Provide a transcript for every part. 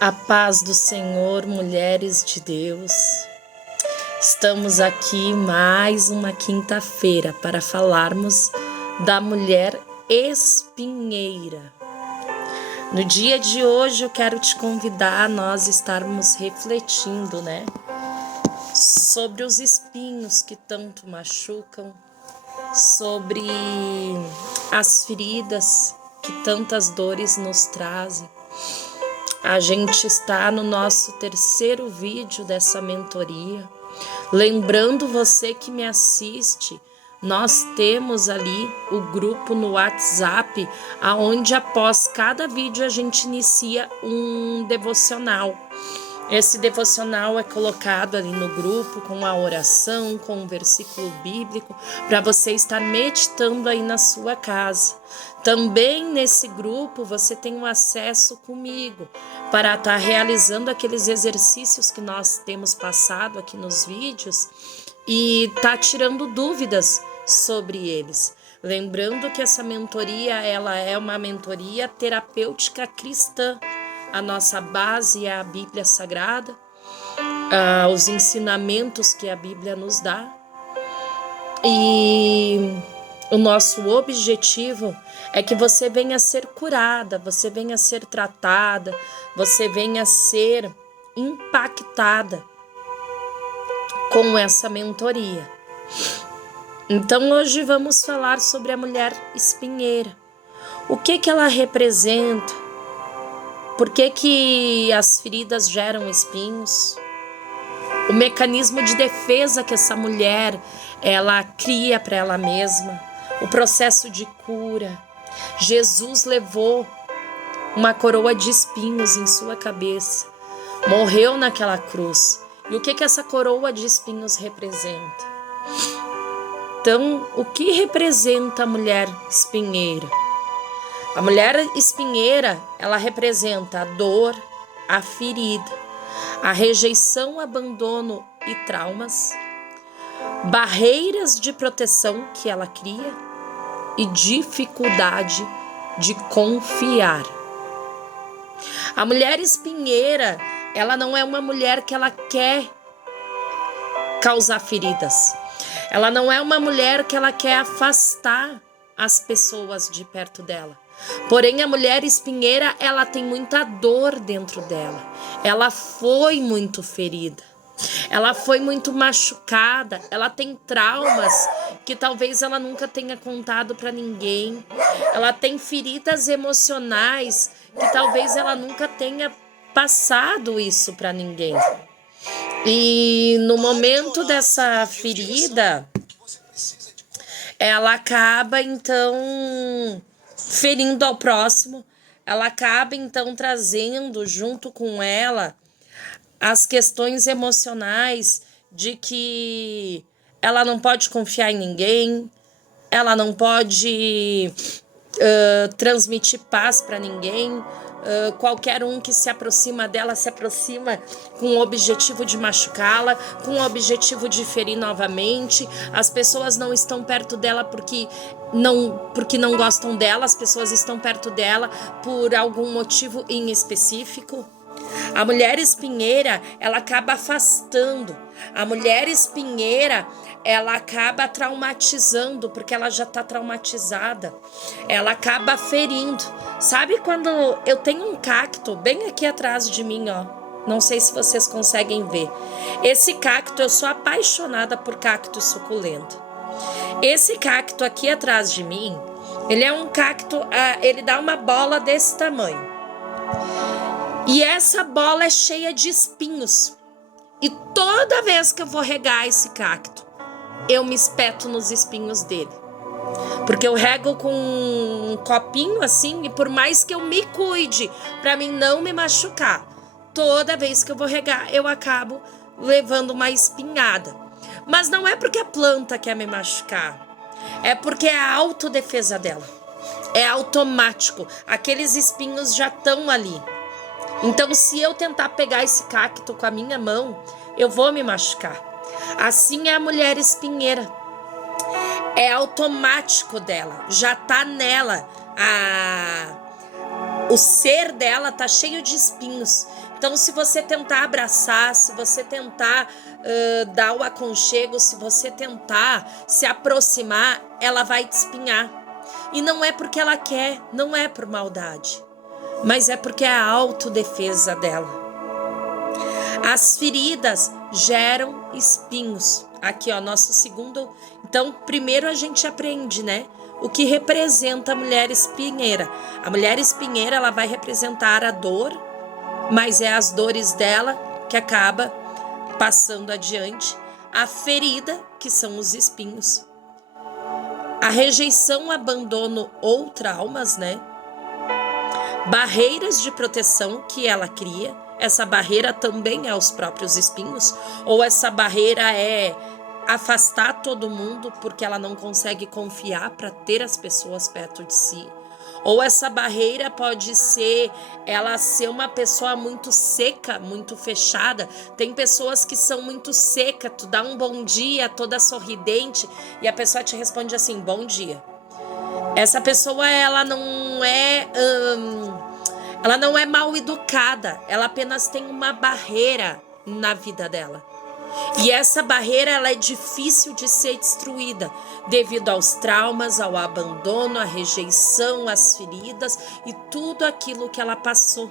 A paz do Senhor, mulheres de Deus. Estamos aqui mais uma quinta-feira para falarmos da mulher espinheira. No dia de hoje eu quero te convidar a nós estarmos refletindo, sobre os espinhos que tanto machucam, sobre as feridas que tantas dores nos trazem. A gente está no nosso terceiro vídeo dessa mentoria. Lembrando você que me assiste, nós temos ali o grupo no WhatsApp, aonde após cada vídeo a gente inicia um devocional. Esse devocional é colocado ali no grupo com a oração, com um versículo bíblico, para você estar meditando aí na sua casa. Também nesse grupo você tem um acesso comigo para estar realizando aqueles exercícios que nós temos passado aqui nos vídeos e tá tirando dúvidas sobre eles. Lembrando que essa mentoria, ela é uma mentoria terapêutica cristã. A nossa base é a Bíblia Sagrada, os ensinamentos que a Bíblia nos dá. E o nosso objetivo é que você venha a ser curada, você venha a ser tratada, você venha a ser impactada com essa mentoria. Então hoje vamos falar sobre a mulher espinheira. O que ela representa? Por que as feridas geram espinhos? O mecanismo de defesa que essa mulher ela cria para ela mesma, o processo de cura. Jesus levou uma coroa de espinhos em sua cabeça, morreu naquela cruz. E o que essa coroa de espinhos representa? Então, o que representa a mulher espinheira? A mulher espinheira, ela representa a dor, a ferida, a rejeição, abandono e traumas, barreiras de proteção que ela cria e dificuldade de confiar. A mulher espinheira, ela não é uma mulher que ela quer causar feridas. Ela não é uma mulher que ela quer afastar as pessoas de perto dela. Porém, a mulher espinheira, ela tem muita dor dentro dela. Ela foi muito ferida. Ela foi muito machucada. Ela tem traumas que talvez ela nunca tenha contado para ninguém. Ela tem feridas emocionais que talvez ela nunca tenha passado isso para ninguém. E no momento dessa ferida, ela acaba então ferindo ao próximo, ela acaba então trazendo junto com ela as questões emocionais de que ela não pode confiar em ninguém, ela não pode transmitir paz para ninguém. Qualquer um que se aproxima dela se aproxima com o objetivo de machucá-la, com o objetivo de ferir novamente. As pessoas não estão perto dela porque não gostam dela, as pessoas estão perto dela por algum motivo em específico. A mulher espinheira, ela acaba afastando. A mulher espinheira, ela acaba traumatizando, porque ela já está traumatizada. Ela acaba ferindo. Sabe quando eu tenho um cacto bem aqui atrás de mim, ó? Não sei se vocês conseguem ver. Esse cacto, eu sou apaixonada por cacto suculento. Esse cacto aqui atrás de mim, ele é um cacto, ele dá uma bola desse tamanho. E essa bola é cheia de espinhos. E toda vez que eu vou regar esse cacto, eu me espeto nos espinhos dele. Porque eu rego com um copinho assim, e por mais que eu me cuide para mim não me machucar, toda vez que eu vou regar, eu acabo levando uma espinhada. Mas não é porque a planta quer me machucar, é porque é a autodefesa dela. É automático, aqueles espinhos já estão ali. Então, se eu tentar pegar esse cacto com a minha mão, eu vou me machucar. Assim é a mulher espinheira. É automático dela, já tá nela. O ser dela tá cheio de espinhos Então, se você tentar abraçar, se você tentar dar o aconchego, se você tentar se aproximar, ela vai te espinhar. E não é porque ela quer, não é por maldade, mas é porque é a autodefesa dela. As feridas geram espinhos. Aqui, ó, nosso segundo. Então, primeiro a gente aprende, né? O que representa a mulher espinheira. A mulher espinheira, ela vai representar a dor, mas é as dores dela que acaba passando adiante. A ferida, que são os espinhos. A rejeição, abandono ou traumas, né? Barreiras de proteção que ela cria. Essa barreira também é os próprios espinhos, ou essa barreira é afastar todo mundo porque ela não consegue confiar para ter as pessoas perto de si. Ou essa barreira pode ser ela ser uma pessoa muito seca, muito fechada. Tem pessoas que são muito secas, tu dá um bom dia, toda sorridente, e a pessoa te responde assim, bom dia. Essa pessoa, ela não é mal educada, ela apenas tem uma barreira na vida dela. E essa barreira, ela é difícil de ser destruída devido aos traumas, ao abandono, à rejeição, às feridas e tudo aquilo que ela passou.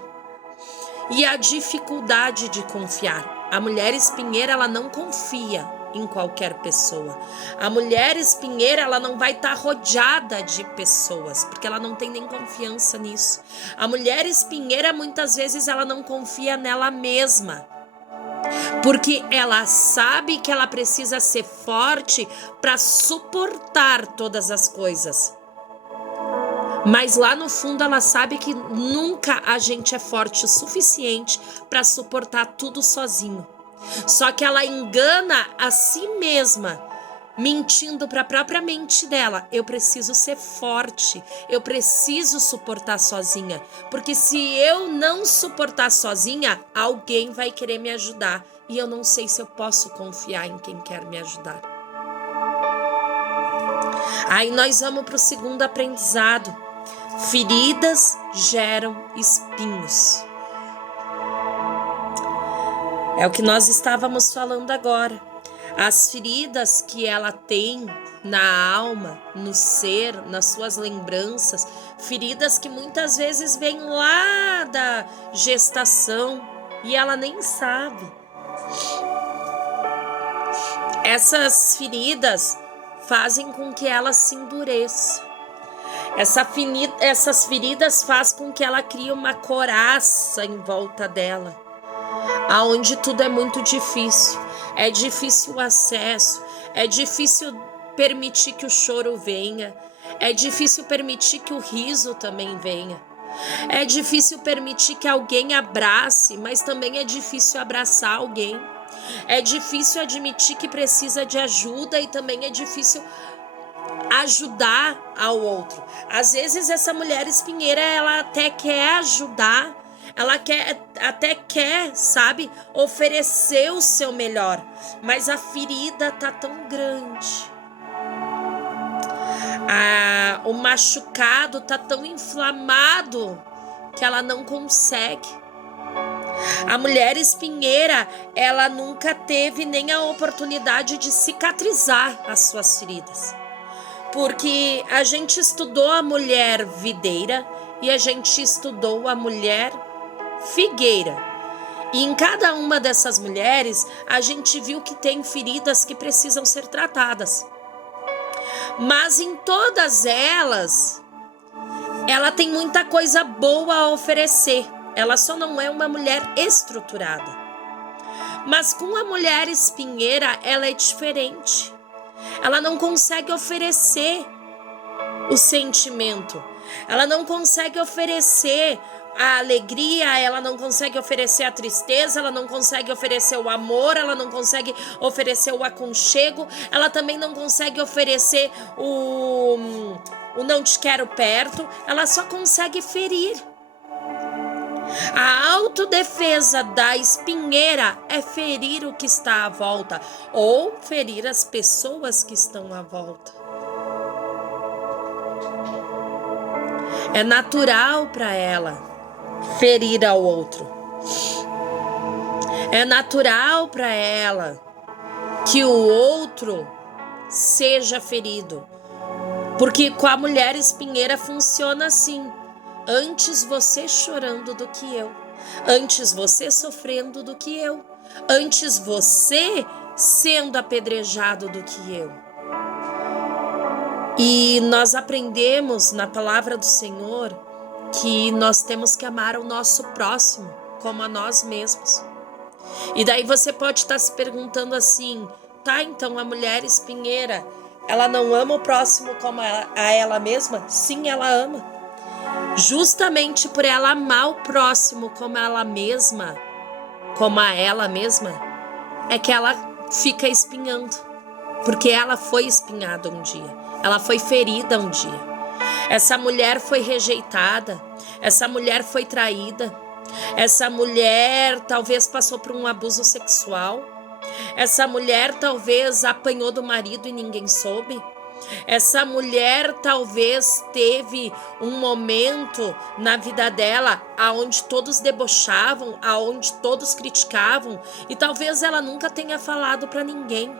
E a dificuldade de confiar. A mulher espinheira, ela não confia em qualquer pessoa. A mulher espinheira, ela não vai estar rodeada de pessoas, porque ela não tem nem confiança nisso. A mulher espinheira, muitas vezes, ela não confia nela mesma, porque ela sabe que ela precisa ser forte para suportar todas as coisas. Mas lá no fundo ela sabe que nunca a gente é forte o suficiente para suportar tudo sozinho. Só que ela engana a si mesma, mentindo para a própria mente dela. Eu preciso ser forte, eu preciso suportar sozinha, porque se eu não suportar sozinha, alguém vai querer me ajudar e eu não sei se eu posso confiar em quem quer me ajudar. Aí nós vamos para o segundo aprendizado. Feridas geram espinhos. É o que nós estávamos falando agora. As feridas que ela tem na alma, no ser, nas suas lembranças, feridas que muitas vezes vêm lá da gestação e ela nem sabe. Essas feridas fazem com que ela se endureça. Essas feridas fazem com que ela crie uma coraça em volta dela, aonde tudo é muito difícil. É difícil o acesso, é difícil permitir que o choro venha, é difícil permitir que o riso também venha. É difícil permitir que alguém abrace, mas também é difícil abraçar alguém. É difícil admitir que precisa de ajuda e também é difícil ajudar ao outro. Às vezes essa mulher espinheira, ela até quer ajudar, ela até quer, sabe, oferecer o seu melhor, mas a ferida tá tão grande. O machucado tá tão inflamado que ela não consegue. A mulher espinheira, ela nunca teve nem a oportunidade de cicatrizar as suas feridas. Porque a gente estudou a mulher videira e a gente estudou a mulher figueira. E em cada uma dessas mulheres, a gente viu que tem feridas que precisam ser tratadas. Mas em todas elas, ela tem muita coisa boa a oferecer. Ela só não é uma mulher estruturada. Mas com a mulher espinheira, ela é diferente. Ela não consegue oferecer o sentimento. Ela não consegue oferecer a alegria, ela não consegue oferecer a tristeza, ela não consegue oferecer o amor, ela não consegue oferecer o aconchego, ela também não consegue oferecer o não te quero perto, ela só consegue ferir. A autodefesa da espinheira é ferir o que está à volta ou ferir as pessoas que estão à volta. É natural para ela ferir ao outro. É natural para ela que o outro seja ferido. Porque com a mulher espinheira funciona assim. Antes você chorando do que eu. Antes você sofrendo do que eu. Antes você sendo apedrejado do que eu. E nós aprendemos na palavra do Senhor que nós temos que amar o nosso próximo como a nós mesmos. E daí você pode estar se perguntando assim, tá, então a mulher espinheira, ela não ama o próximo como a ela mesma? Sim, ela ama. Justamente por ela amar o próximo como ela mesma, como a ela mesma, é que ela fica espinhando. Porque ela foi espinhada um dia, ela foi ferida um dia. Essa mulher foi rejeitada, essa mulher foi traída, essa mulher talvez passou por um abuso sexual, essa mulher talvez apanhou do marido e ninguém soube. Essa mulher talvez teve um momento na vida dela aonde todos debochavam, aonde todos criticavam, e talvez ela nunca tenha falado para ninguém.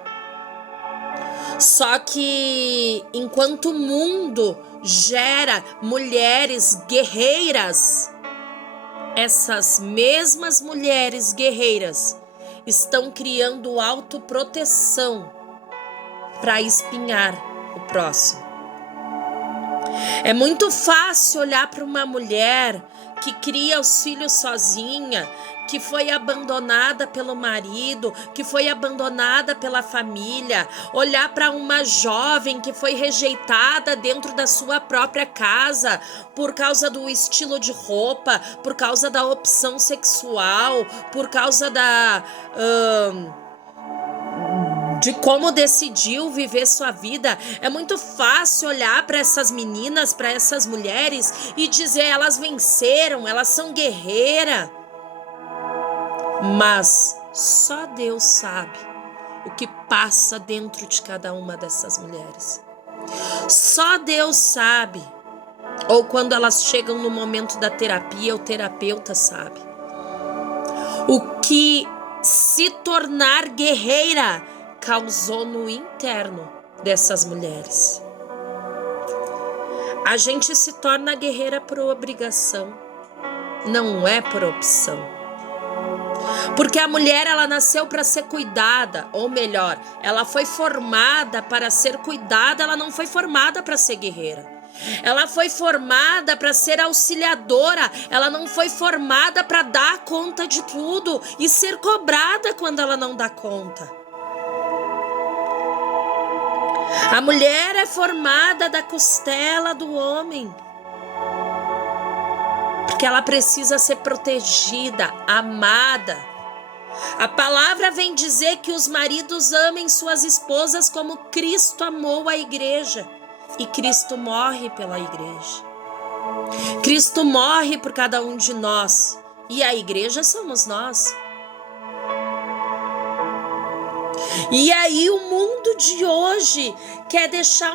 Só que enquanto o mundo gera mulheres guerreiras, essas mesmas mulheres guerreiras estão criando autoproteção para espinhar o próximo. É muito fácil olhar para uma mulher que cria os filhos sozinha, que foi abandonada pelo marido, que foi abandonada pela família, olhar para uma jovem que foi rejeitada dentro da sua própria casa por causa do estilo de roupa, por causa da opção sexual, por causa de como decidiu viver sua vida. É muito fácil olhar para essas meninas, para essas mulheres e dizer, elas venceram, elas são guerreiras. Mas só Deus sabe o que passa dentro de cada uma dessas mulheres. Só Deus sabe. Ou quando elas chegam no momento da terapia, o terapeuta sabe. O que se tornar guerreira causou no interno dessas mulheres. A gente se torna guerreira por obrigação, não é por opção. Porque a mulher, ela nasceu para ser cuidada, ou melhor, ela foi formada para ser cuidada, ela não foi formada para ser guerreira. Ela foi formada para ser auxiliadora, ela não foi formada para dar conta de tudo e ser cobrada quando ela não dá conta. A mulher é formada da costela do homem, porque ela precisa ser protegida, amada. A palavra vem dizer que os maridos amem suas esposas como Cristo amou a igreja. E Cristo morre pela igreja. Cristo morre por cada um de nós. E a igreja somos nós. E aí o mundo de hoje quer deixar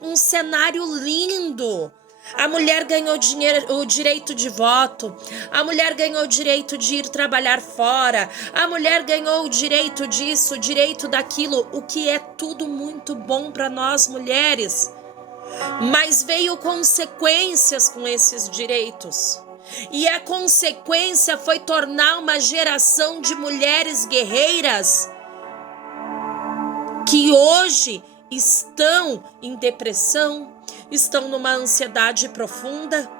um cenário lindo. A mulher ganhou o direito de voto, a mulher ganhou o direito de ir trabalhar fora, a mulher ganhou o direito disso, o direito daquilo, o que é tudo muito bom para nós mulheres. Mas veio consequências com esses direitos. E a consequência foi tornar uma geração de mulheres guerreiras que hoje estão em depressão, estão numa ansiedade profunda,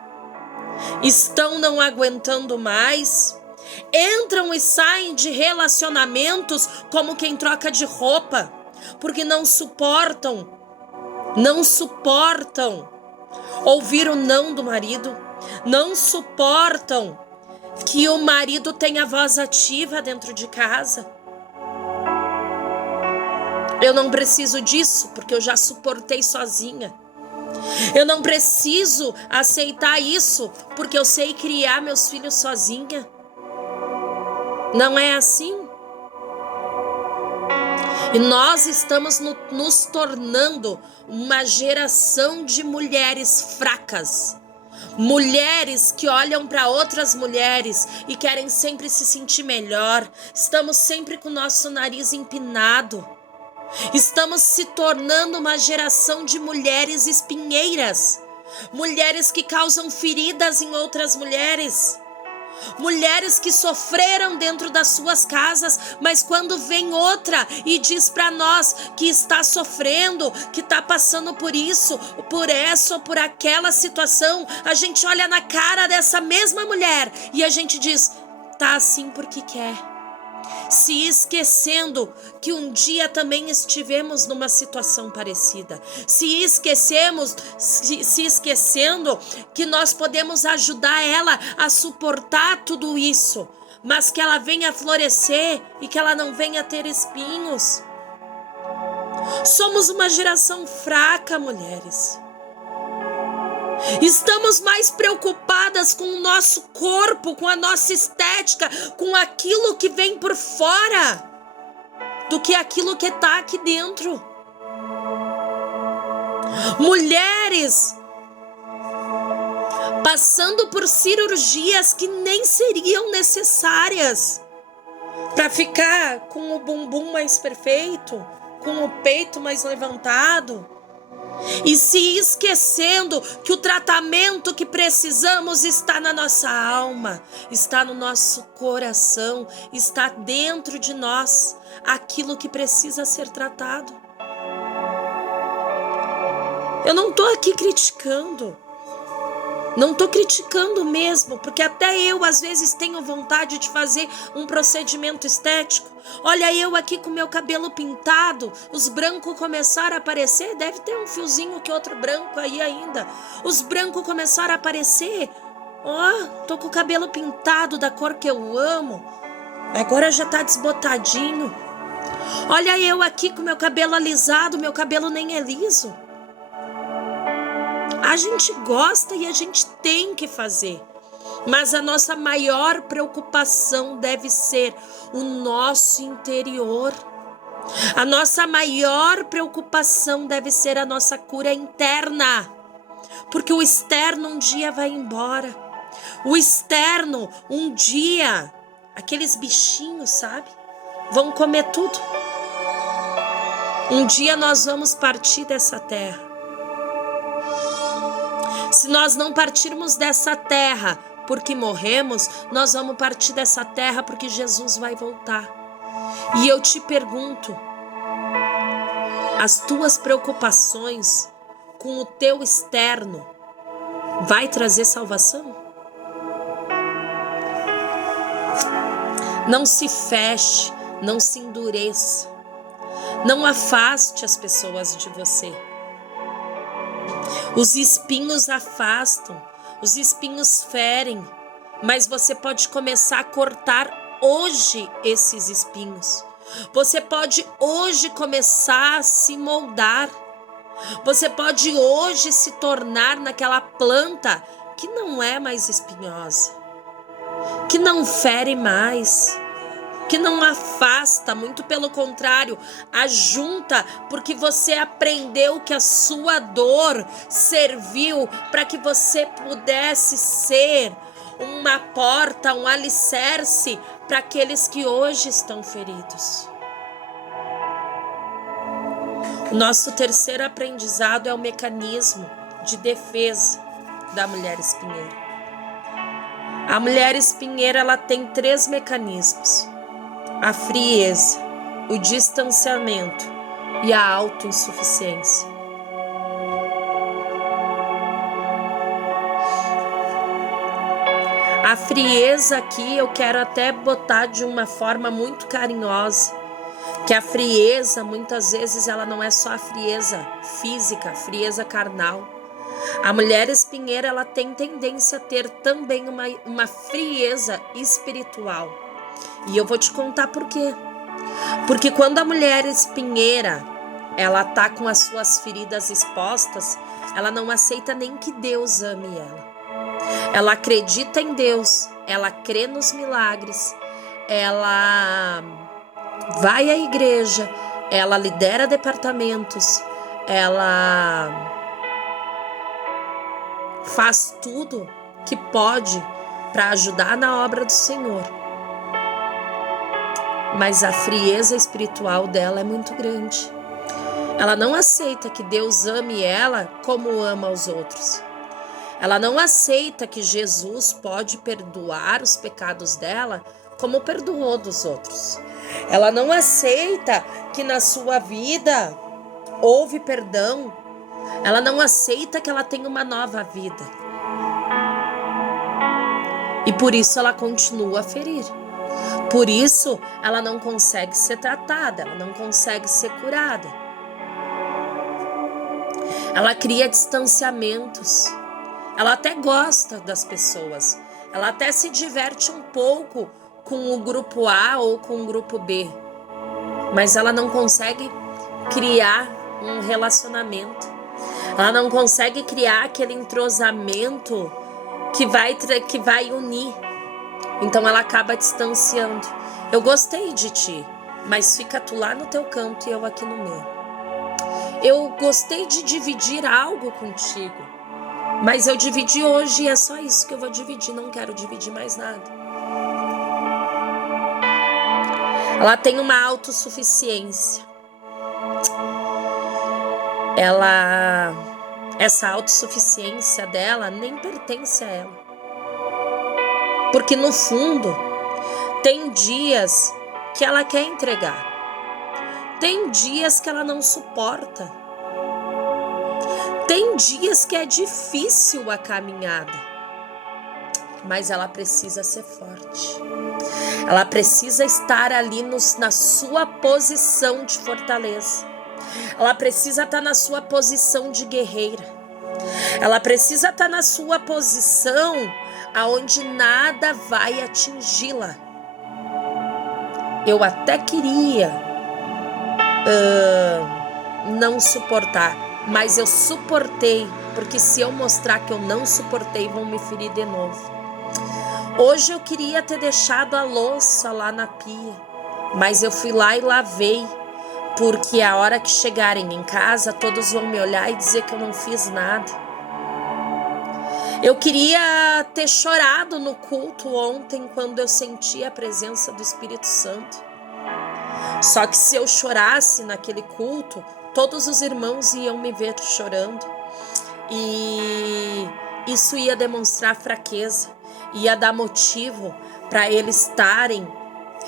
estão não aguentando mais, entram e saem de relacionamentos como quem troca de roupa, porque não suportam ouvir o não do marido, não suportam que o marido tenha voz ativa dentro de casa. Eu não preciso disso, porque eu já suportei sozinha. Eu não preciso aceitar isso, porque eu sei criar meus filhos sozinha. Não é assim. E nós estamos nos tornando uma geração de mulheres fracas. Mulheres que olham para outras mulheres e querem sempre se sentir melhor. Estamos sempre com o nosso nariz empinado. Estamos se tornando uma geração de mulheres espinheiras. Mulheres que causam feridas em outras mulheres. Mulheres que sofreram dentro das suas casas, mas quando vem outra e diz para nós que está sofrendo, que está passando por isso, por essa ou por aquela situação, a gente olha na cara dessa mesma mulher e a gente diz, tá assim porque quer. Se esquecendo que um dia também estivemos numa situação parecida. Se esquecendo que nós podemos ajudar ela a suportar tudo isso, mas que ela venha florescer e que ela não venha ter espinhos. Somos uma geração fraca, mulheres. Estamos mais preocupadas com o nosso corpo, com a nossa estética, com aquilo que vem por fora, do que aquilo que está aqui dentro. Mulheres passando por cirurgias que nem seriam necessárias para ficar com o bumbum mais perfeito, com o peito mais levantado. E se esquecendo que o tratamento que precisamos está na nossa alma, está no nosso coração, está dentro de nós, aquilo que precisa ser tratado. Eu não estou aqui criticando. Não estou criticando mesmo, porque até eu às vezes tenho vontade de fazer um procedimento estético. Olha eu aqui com meu cabelo pintado, os brancos começaram a aparecer, deve ter um fiozinho que outro branco aí ainda. Os brancos começaram a aparecer. Tô com o cabelo pintado da cor que eu amo. Agora já tá desbotadinho. Olha eu aqui com meu cabelo alisado, meu cabelo nem é liso. A gente gosta e a gente tem que fazer, mas a nossa maior preocupação deve ser o nosso interior. A nossa maior preocupação deve ser a nossa cura interna, porque o externo um dia vai embora. O externo um dia, aqueles bichinhos, sabe, vão comer tudo. Um dia nós vamos partir dessa terra. Se nós não partirmos dessa terra porque morremos, nós vamos partir dessa terra porque Jesus vai voltar. E eu te pergunto, as tuas preocupações com o teu externo vai trazer salvação? Não se feche, não se endureça, não afaste as pessoas de você. Os espinhos afastam, os espinhos ferem, mas você pode começar a cortar hoje esses espinhos. Você pode hoje começar a se moldar. Você pode hoje se tornar naquela planta que não é mais espinhosa, que não fere mais, que não afasta, muito pelo contrário, ajunta, porque você aprendeu que a sua dor serviu para que você pudesse ser uma porta, um alicerce para aqueles que hoje estão feridos. O nosso terceiro aprendizado é o mecanismo de defesa da mulher espinheira. A mulher espinheira, ela tem 3 mecanismos: a frieza, o distanciamento e a autoinsuficiência. A frieza aqui eu quero até botar de uma forma muito carinhosa, que a frieza muitas vezes ela não é só a frieza física, a frieza carnal. A mulher espinheira, ela tem tendência a ter também uma frieza espiritual. E eu vou te contar por quê. Porque quando a mulher espinheira, ela tá com as suas feridas expostas, ela não aceita nem que Deus ame ela. Ela acredita em Deus, ela crê nos milagres, ela vai à igreja, ela lidera departamentos, ela faz tudo que pode para ajudar na obra do Senhor. Mas a frieza espiritual dela é muito grande. Ela não aceita que Deus ame ela como ama os outros. Ela não aceita que Jesus pode perdoar os pecados dela como perdoou dos outros. Ela não aceita que na sua vida houve perdão. Ela não aceita que ela tem uma nova vida. E por isso ela continua a ferir. Por isso ela não consegue ser tratada, ela não consegue ser curada. Ela cria distanciamentos. Ela até gosta das pessoas. Ela até se diverte um pouco com o grupo A ou com o grupo B. Mas ela não consegue criar um relacionamento. Ela não consegue criar aquele entrosamento que vai unir. Então ela acaba distanciando. Eu gostei de ti, mas fica tu lá no teu canto e eu aqui no meu. Eu gostei de dividir algo contigo, mas eu dividi hoje e é só isso que eu vou dividir, não quero dividir mais nada. Ela tem uma autossuficiência. Essa autossuficiência dela nem pertence a ela. Porque no fundo, tem dias que ela quer entregar. Tem dias que ela não suporta. Tem dias que é difícil a caminhada. Mas ela precisa ser forte. Ela precisa estar ali na sua posição de fortaleza. Ela precisa estar na sua posição de guerreira. Ela precisa estar na sua posição aonde nada vai atingi-la. Eu até queria não suportar, mas eu suportei, porque se eu mostrar que eu não suportei, vão me ferir de novo. Hoje eu queria ter deixado a louça lá na pia, mas eu fui lá e lavei, porque a hora que chegarem em casa, todos vão me olhar e dizer que eu não fiz nada. Eu queria ter chorado no culto ontem, quando eu senti a presença do Espírito Santo. Só que se eu chorasse naquele culto, todos os irmãos iam me ver chorando. E isso ia demonstrar fraqueza, ia dar motivo para eles estarem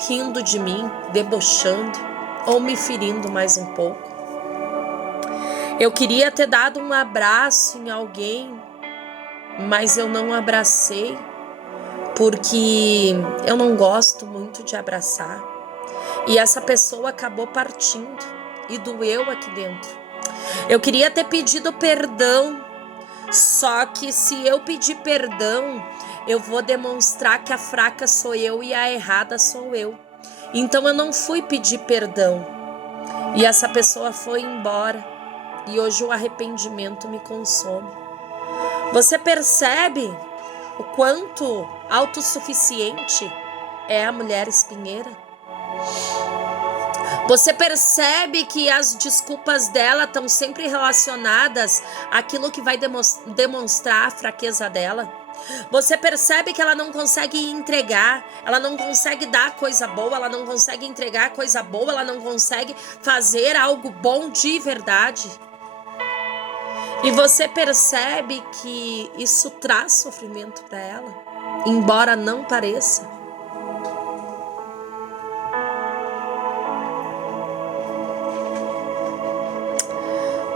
rindo de mim, debochando ou me ferindo mais um pouco. Eu queria ter dado um abraço em alguém, mas eu não abracei, porque eu não gosto muito de abraçar. E essa pessoa acabou partindo e doeu aqui dentro. Eu queria ter pedido perdão, só que se eu pedir perdão, eu vou demonstrar que a fraca sou eu e a errada sou eu. Então eu não fui pedir perdão. E essa pessoa foi embora. E hoje o arrependimento me consome. Você percebe o quanto autossuficiente é a mulher espinheira? Você percebe que as desculpas dela estão sempre relacionadas àquilo que vai demonstrar a fraqueza dela? Você percebe que ela não consegue entregar, ela não consegue dar coisa boa, ela não consegue entregar coisa boa, ela não consegue fazer algo bom de verdade? E você percebe que isso traz sofrimento para ela, embora não pareça.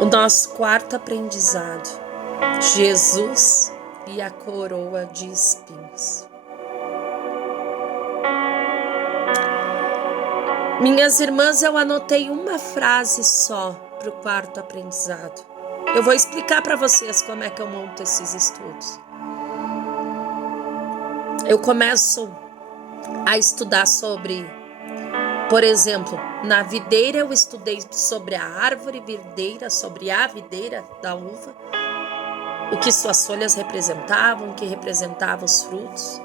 O nosso quarto aprendizado: Jesus e a coroa de espinhos. Minhas irmãs, eu anotei uma frase só para o quarto aprendizado. Eu vou explicar para vocês como é que eu monto esses estudos. Eu começo a estudar sobre, por exemplo, na videira eu estudei sobre a árvore videira, sobre a videira da uva, o que suas folhas representavam, o que representavam os frutos.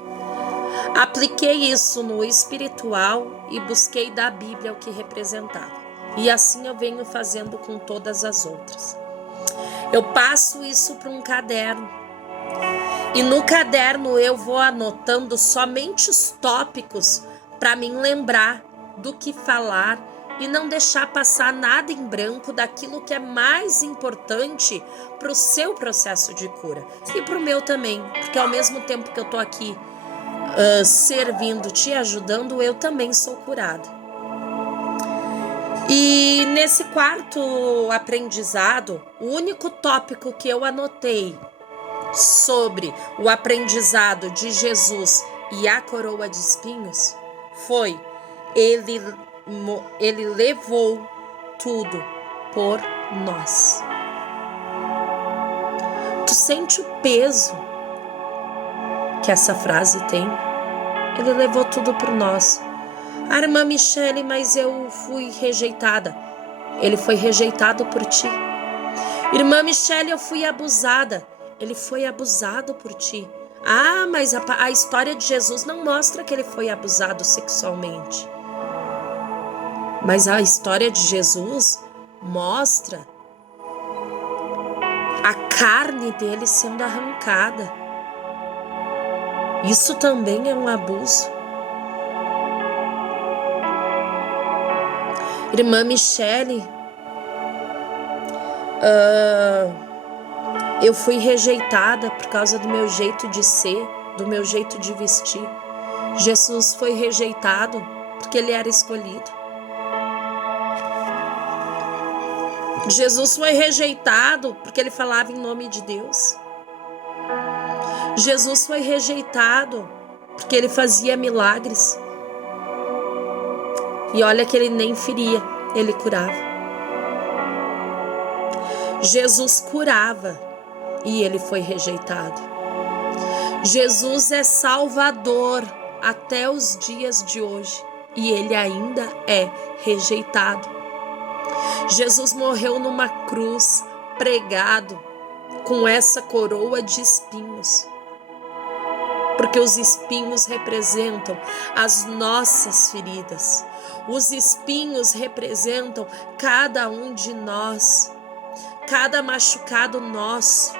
Apliquei isso no espiritual e busquei da Bíblia o que representava. E assim eu venho fazendo com todas as outras. Eu passo isso para um caderno. E no caderno eu vou anotando somente os tópicos para mim lembrar do que falar e não deixar passar nada em branco daquilo que é mais importante para o seu processo de cura e para o meu também, porque ao mesmo tempo que eu tô aqui servindo, te ajudando, eu também sou curada. E nesse quarto aprendizado, o único tópico que eu anotei sobre o aprendizado de Jesus e a coroa de espinhos foi: ele levou tudo por nós. Tu sente o peso que essa frase tem? Ele levou tudo por nós. A irmã Michele, mas eu fui rejeitada. Ele foi rejeitado por ti. Irmã Michele, eu fui abusada. Ele foi abusado por ti. Ah, mas a história de Jesus não mostra que ele foi abusado sexualmente. Mas a história de Jesus mostra a carne dele sendo arrancada. Isso também é um abuso. Irmã Michele, eu fui rejeitada por causa do meu jeito de ser, do meu jeito de vestir. Jesus foi rejeitado porque ele era escolhido. Jesus foi rejeitado porque ele falava em nome de Deus. Jesus foi rejeitado porque ele fazia milagres. E olha que ele nem feria, ele curava. Jesus curava e ele foi rejeitado. Jesus é Salvador até os dias de hoje e ele ainda é rejeitado. Jesus morreu numa cruz, pregado com essa coroa de espinhos, porque os espinhos representam as nossas feridas. Os espinhos representam cada um de nós, cada machucado nosso.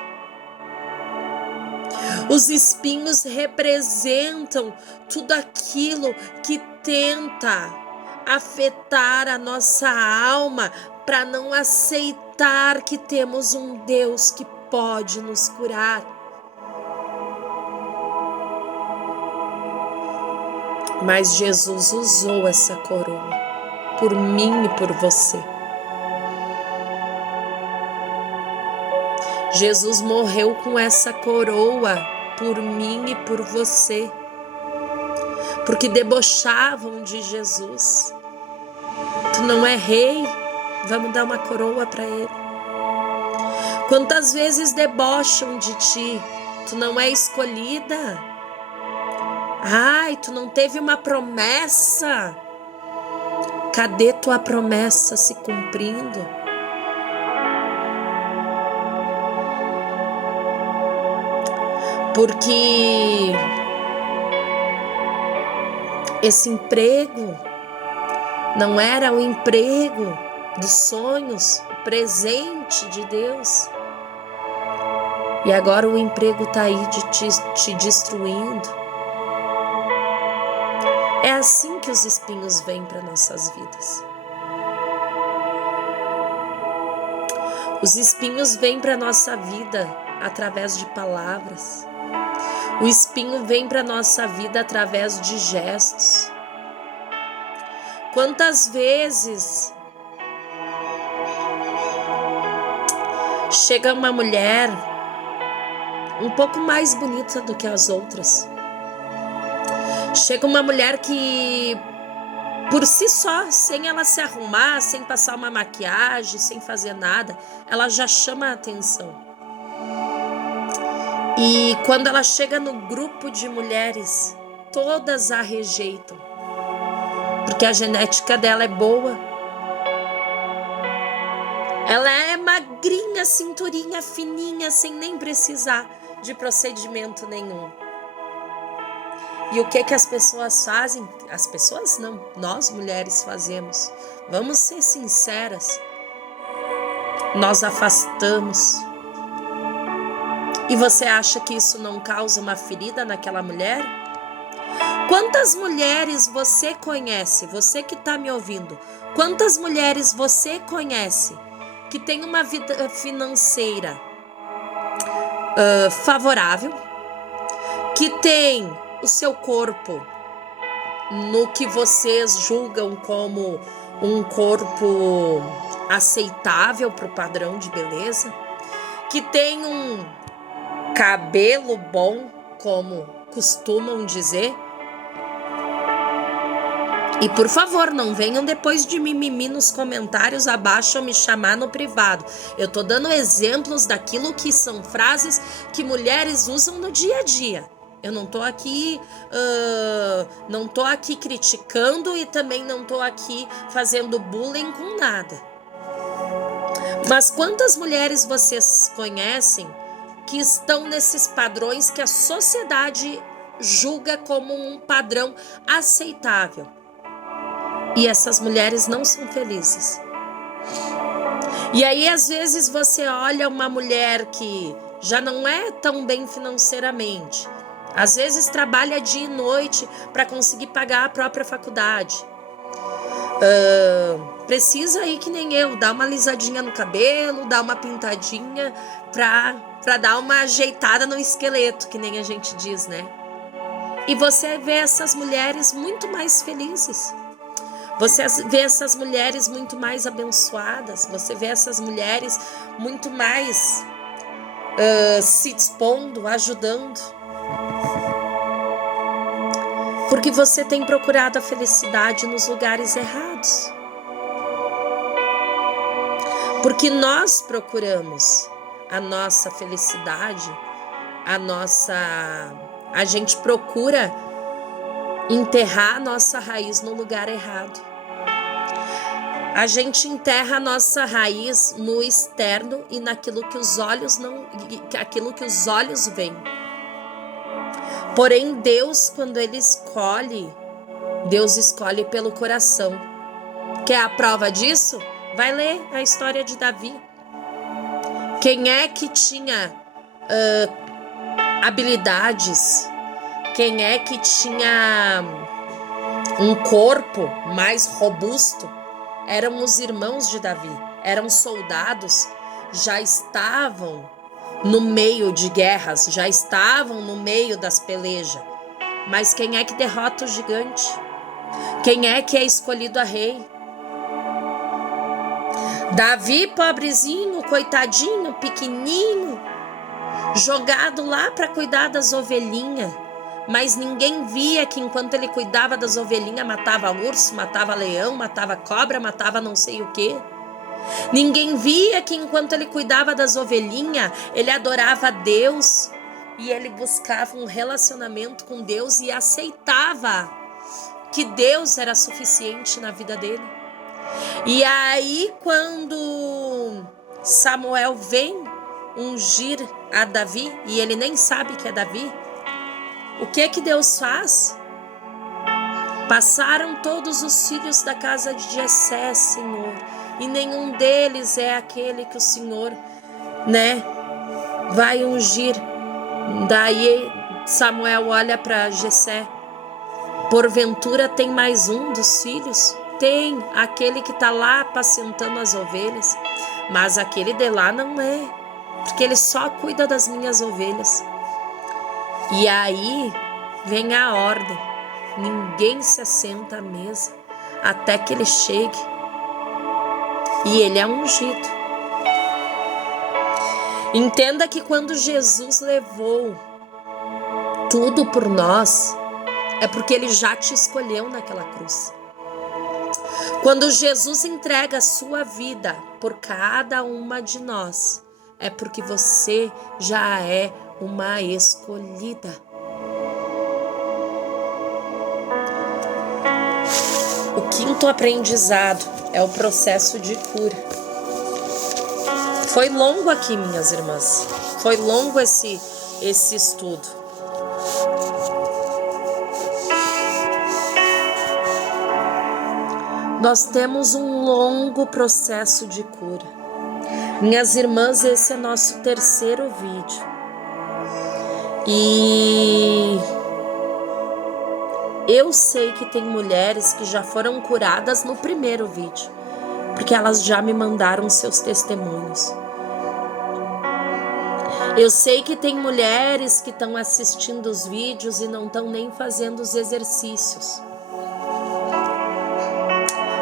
Os espinhos representam tudo aquilo que tenta afetar a nossa alma para não aceitar que temos um Deus que pode nos curar. Mas Jesus usou essa coroa por mim e por você. Jesus morreu com essa coroa por mim e por você, porque debochavam de Jesus. Tu não é rei, vamos dar uma coroa para ele. Quantas vezes debocham de ti? Tu não é escolhida. Ai, tu não teve uma promessa. Cadê tua promessa se cumprindo? Porque esse emprego não era o emprego dos sonhos, o presente de Deus. E agora o emprego está aí te destruindo. É assim que os espinhos vêm para nossas vidas. Os espinhos vêm para nossa vida através de palavras. O espinho vem para nossa vida através de gestos. Quantas vezes chega uma mulher um pouco mais bonita do que as outras. Chega uma mulher que, por si só, sem ela se arrumar, sem passar uma maquiagem, sem fazer nada, ela já chama a atenção. E quando ela chega no grupo de mulheres, todas a rejeitam, porque a genética dela é boa. Ela é magrinha, cinturinha, fininha, sem nem precisar de procedimento nenhum. E o que as pessoas fazem? As pessoas não, nós mulheres fazemos. Vamos ser sinceras. Nós afastamos. E você acha que isso não causa uma ferida naquela mulher? Quantas mulheres você conhece, você que está me ouvindo, quantas mulheres você conhece que tem uma vida financeira favorável, que tem o seu corpo no que vocês julgam como um corpo aceitável para o padrão de beleza, que tem um cabelo bom, como costumam dizer. E por favor, não venham depois de mimimi nos comentários abaixo ou me chamar no privado. Eu tô dando exemplos daquilo que são frases que mulheres usam no dia a dia. Eu não tô aqui criticando e também não tô aqui fazendo bullying com nada. Mas quantas mulheres vocês conhecem que estão nesses padrões que a sociedade julga como um padrão aceitável? E essas mulheres não são felizes. E aí, às vezes, você olha uma mulher que já não é tão bem financeiramente. Às vezes, trabalha dia e noite para conseguir pagar a própria faculdade. Precisa aí, que nem eu, dar uma alisadinha no cabelo, dar uma pintadinha para dar uma ajeitada no esqueleto, que nem a gente diz, né? E você vê essas mulheres muito mais felizes. Você vê essas mulheres muito mais abençoadas. Você vê essas mulheres muito mais se dispondo, ajudando. Porque você tem procurado a felicidade nos lugares errados. Porque nós procuramos a nossa felicidade, a gente procura enterrar a nossa raiz no lugar errado. A gente enterra a nossa raiz no externo e naquilo que os olhos aquilo que os olhos veem. Porém, Deus, quando Ele escolhe, Deus escolhe pelo coração. Quer a prova disso? Vai ler a história de Davi. Quem é que tinha habilidades? Quem é que tinha um corpo mais robusto? Eram os irmãos de Davi, eram soldados, já estavam no meio de guerras, já estavam no meio das pelejas. Mas quem é que derrota o gigante? Quem é que é escolhido a rei? Davi, pobrezinho, coitadinho, pequenininho, jogado lá para cuidar das ovelhinhas. Mas ninguém via que enquanto ele cuidava das ovelhinhas, matava urso, matava leão, matava cobra, matava não sei o quê. Ninguém via que enquanto ele cuidava das ovelhinhas, ele adorava a Deus e ele buscava um relacionamento com Deus e aceitava que Deus era suficiente na vida dele. E aí, quando Samuel vem ungir a Davi, e ele nem sabe que é Davi, o que Deus faz? Passaram todos os filhos da casa de Jessé, Senhor, e nenhum deles é aquele que o Senhor, vai ungir. Daí Samuel olha para Jessé. Porventura tem mais um dos filhos? Tem, aquele que está lá apacentando as ovelhas, mas aquele de lá não é, porque ele só cuida das minhas ovelhas. E aí vem a ordem: ninguém se assenta à mesa até que ele chegue. E ele é ungido. Entenda que quando Jesus levou tudo por nós, é porque ele já te escolheu naquela cruz. Quando Jesus entrega a sua vida por cada uma de nós, é porque você já é uma escolhida. O quinto aprendizado é o processo de cura. Foi longo aqui, minhas irmãs. Foi longo esse estudo. Nós temos um longo processo de cura. Minhas irmãs, esse é nosso terceiro vídeo. E eu sei que tem mulheres que já foram curadas no primeiro vídeo, porque elas já me mandaram seus testemunhos. Eu sei que tem mulheres que estão assistindo os vídeos e não estão nem fazendo os exercícios,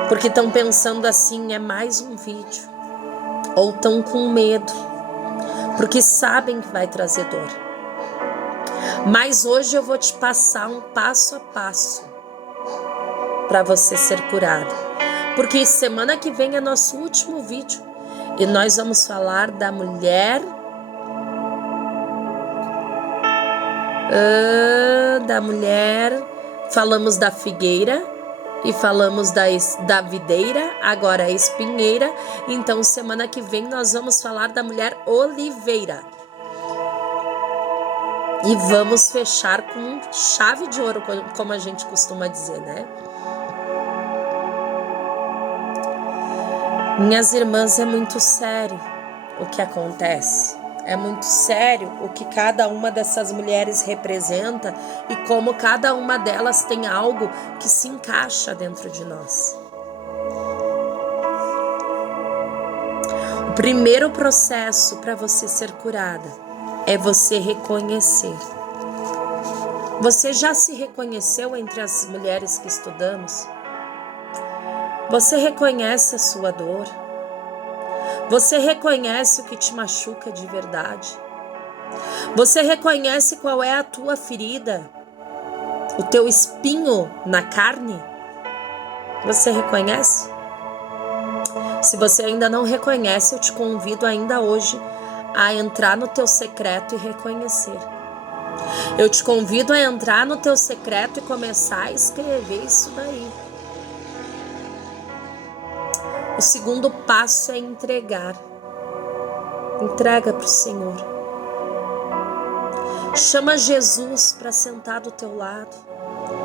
porque estão pensando assim, é mais um vídeo, ou estão com medo, porque sabem que vai trazer dor. Mas hoje eu vou te passar um passo a passo para você ser curado, porque semana que vem é nosso último vídeo e nós vamos falar da mulher, falamos da figueira e falamos da videira, agora a espinheira. Então semana que vem nós vamos falar da mulher oliveira. E vamos fechar com chave de ouro, como a gente costuma dizer, né? Minhas irmãs, é muito sério o que acontece. É muito sério o que cada uma dessas mulheres representa e como cada uma delas tem algo que se encaixa dentro de nós. O primeiro processo para você ser curada é você reconhecer. Você já se reconheceu entre as mulheres que estudamos? Você reconhece a sua dor? Você reconhece o que te machuca de verdade? Você reconhece qual é a tua ferida? O teu espinho na carne? Você reconhece? Se você ainda não reconhece, eu te convido ainda hoje a entrar no teu secreto e reconhecer. Eu te convido a entrar no teu secreto e começar a escrever isso daí. O segundo passo é entregar. Entrega para o Senhor. Chama Jesus para sentar do teu lado,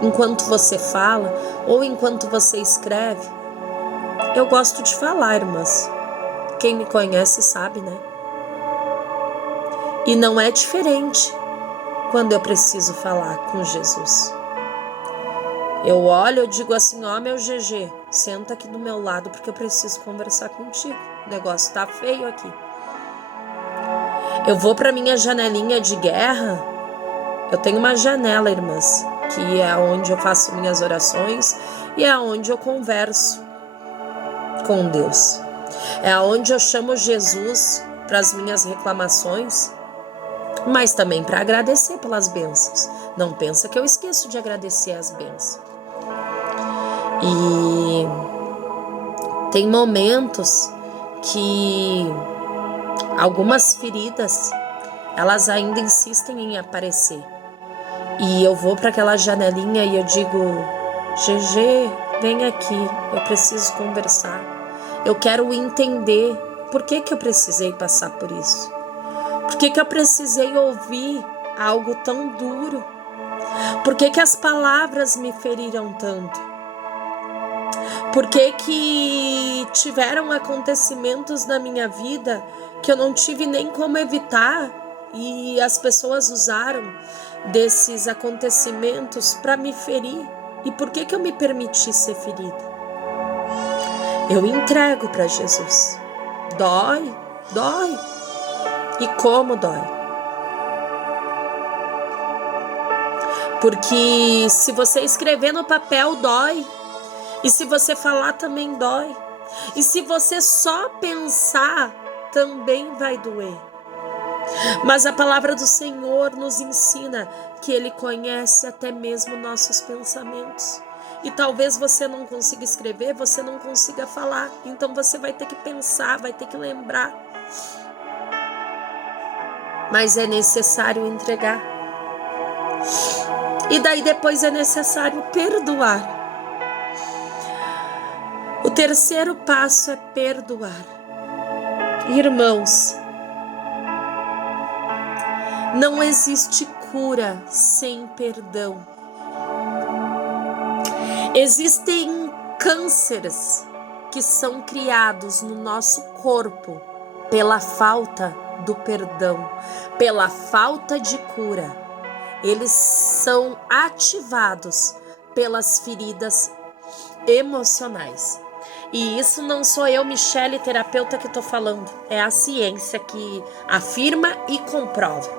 enquanto você fala ou enquanto você escreve. Eu gosto de falar, irmãs. Quem me conhece sabe, né? E não é diferente quando eu preciso falar com Jesus. Eu olho, eu digo assim, ó, meu GG, senta aqui do meu lado porque eu preciso conversar contigo. O negócio tá feio aqui. Eu vou pra minha janelinha de guerra. Eu tenho uma janela, irmãs, que é onde eu faço minhas orações e é onde eu converso com Deus. É onde eu chamo Jesus para as minhas reclamações, mas também para agradecer pelas bênçãos. Não pensa que eu esqueço de agradecer as bênçãos. E tem momentos que algumas feridas, elas ainda insistem em aparecer. E eu vou para aquela janelinha e eu digo, GG, vem aqui, eu preciso conversar. Eu quero entender por que eu precisei passar por isso. Por que eu precisei ouvir algo tão duro? Por que as palavras me feriram tanto? Por que tiveram acontecimentos na minha vida que eu não tive nem como evitar e as pessoas usaram desses acontecimentos para me ferir? E por que eu me permiti ser ferida? Eu entrego para Jesus. Dói, dói. E como dói? Porque se você escrever no papel, dói. E se você falar, também dói. E se você só pensar, também vai doer. Mas a palavra do Senhor nos ensina que Ele conhece até mesmo nossos pensamentos. E talvez você não consiga escrever, você não consiga falar. Então você vai ter que pensar, vai ter que lembrar. Mas é necessário entregar. E daí depois é necessário perdoar. O terceiro passo é perdoar. Irmãos, não existe cura sem perdão. Existem cânceres que são criados no nosso corpo pela falta do perdão, pela falta de cura. eles são ativados pelas feridas emocionais. E isso não sou eu, Michele, terapeuta, que estou falando. É a ciência que afirma e comprova.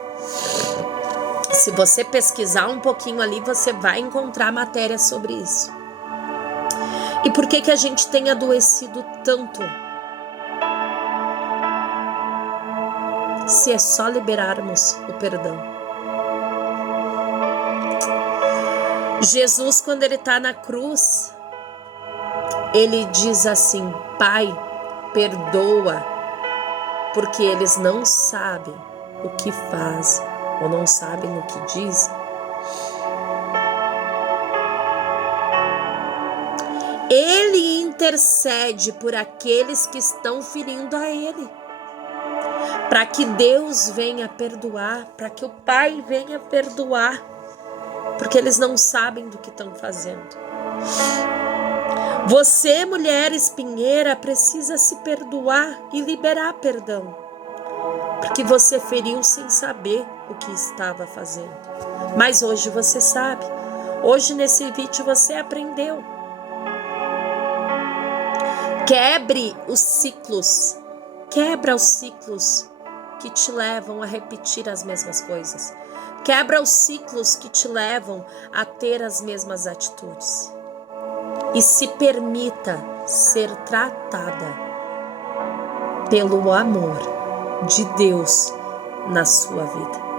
Se você pesquisar um pouquinho ali, você vai encontrar matéria sobre isso. E por que a gente tem adoecido tanto? Se é só liberarmos o perdão. Jesus, quando ele está na cruz, ele diz assim: Pai, perdoa, porque eles não sabem o que fazem, ou não sabem o que dizem. Ele intercede por aqueles que estão ferindo a ele, para que Deus venha perdoar, para que o Pai venha perdoar, porque eles não sabem do que estão fazendo. Você, mulher espinheira, precisa se perdoar e liberar perdão, porque você feriu sem saber o que estava fazendo. Mas hoje você sabe. Hoje nesse vídeo você aprendeu. Quebre os ciclos. Quebra os ciclos que te levam a repetir as mesmas coisas. Quebra os ciclos que te levam a ter as mesmas atitudes. E se permita ser tratada pelo amor de Deus na sua vida.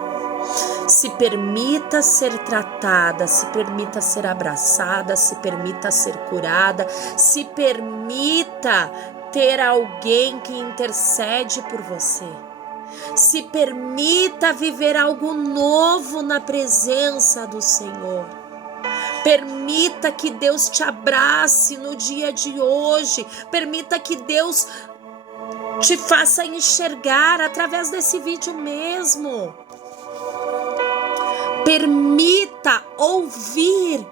Se permita ser tratada, se permita ser abraçada, se permita ser curada, se permita ter alguém que intercede por você. Se permita viver algo novo na presença do Senhor. Permita que Deus te abrace no dia de hoje. Permita que Deus te faça enxergar através desse vídeo mesmo. Permita ouvir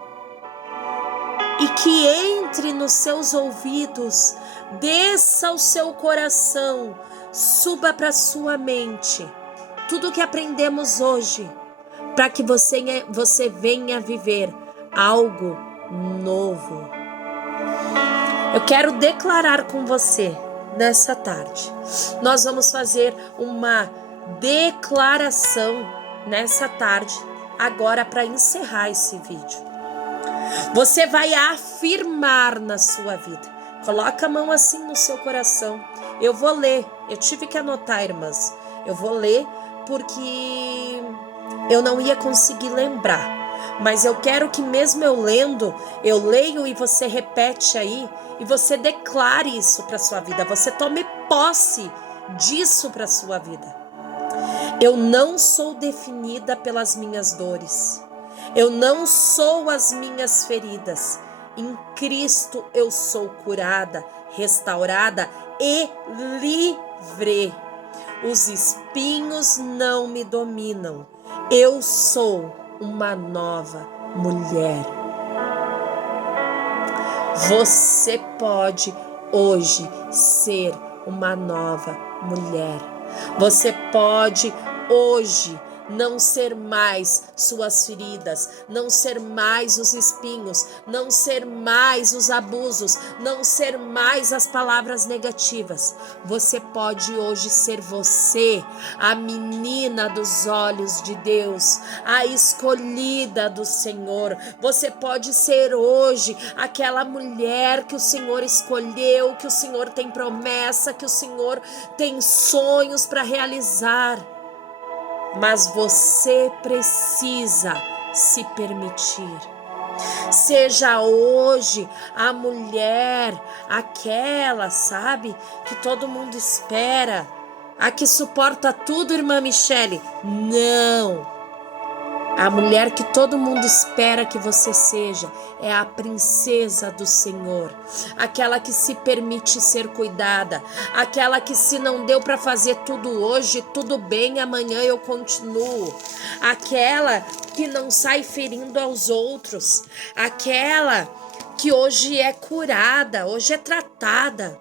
e que entre nos seus ouvidos, desça ao seu coração, suba para sua mente tudo que aprendemos hoje, para que você venha viver algo novo. Eu quero declarar com você nessa tarde. Nós vamos fazer uma declaração nessa tarde, agora, para encerrar esse vídeo. Você vai afirmar na sua vida. Coloca a mão assim no seu coração. Eu vou ler. Eu tive que anotar, irmãs. Eu vou ler porque eu não ia conseguir lembrar. Mas eu quero que mesmo eu lendo, eu leio e você repete aí e você declare isso para sua vida. Você tome posse disso para sua vida. Eu não sou definida pelas minhas dores. Eu não sou as minhas feridas. Em Cristo eu sou curada, restaurada e livre. Os espinhos não me dominam. Eu sou uma nova mulher. Você pode hoje ser uma nova mulher. Você pode hoje não ser mais suas feridas, não ser mais os espinhos, não ser mais os abusos, não ser mais as palavras negativas. Você pode hoje ser você, a menina dos olhos de Deus, a escolhida do Senhor. Você pode ser hoje aquela mulher que o Senhor escolheu, que o Senhor tem promessa, que o Senhor tem sonhos para realizar. Mas você precisa se permitir. Seja hoje a mulher, aquela, sabe, que todo mundo espera, a que suporta tudo, irmã Michele. Não. A mulher que todo mundo espera que você seja é a princesa do Senhor, aquela que se permite ser cuidada, aquela que, se não deu para fazer tudo hoje, tudo bem, amanhã eu continuo, aquela que não sai ferindo aos outros, aquela que hoje é curada, hoje é tratada.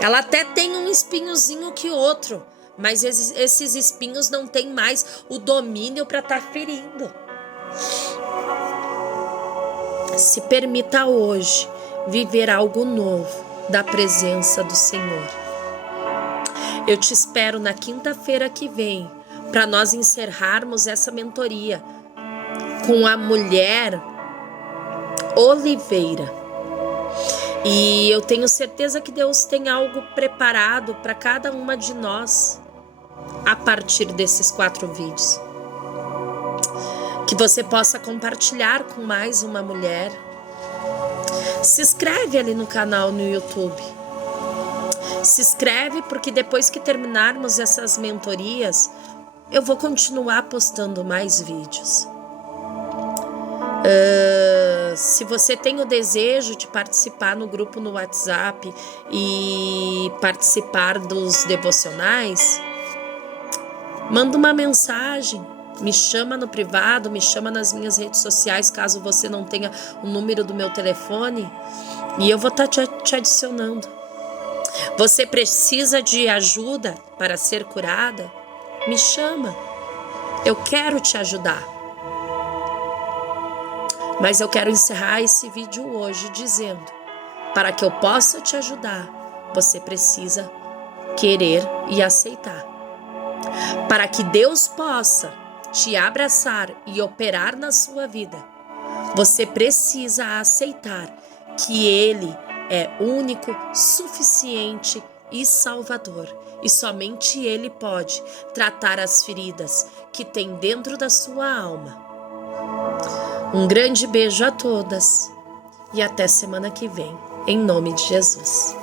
Ela até tem um espinhozinho que outro, mas esses espinhos não têm mais o domínio para estar ferindo. Se permita hoje viver algo novo da presença do Senhor. Eu te espero na quinta-feira que vem para nós encerrarmos essa mentoria com a mulher Oliveira. E eu tenho certeza que Deus tem algo preparado para cada uma de nós a partir desses 4 vídeos. Que você possa compartilhar com mais uma mulher. Se inscreve ali no canal no YouTube. Se inscreve porque depois que terminarmos essas mentorias, eu vou continuar postando mais vídeos. Se você tem o desejo de participar no grupo no WhatsApp e participar dos devocionais, manda uma mensagem, me chama no privado, me chama nas minhas redes sociais, caso você não tenha o número do meu telefone, e eu vou estar te adicionando. Você precisa de ajuda para ser curada? Me chama, eu quero te ajudar. Mas eu quero encerrar esse vídeo hoje dizendo, para que eu possa te ajudar, você precisa querer e aceitar. Para que Deus possa te abraçar e operar na sua vida, você precisa aceitar que Ele é único, suficiente e salvador. E somente Ele pode tratar as feridas que tem dentro da sua alma. Um grande beijo a todas e até semana que vem, em nome de Jesus.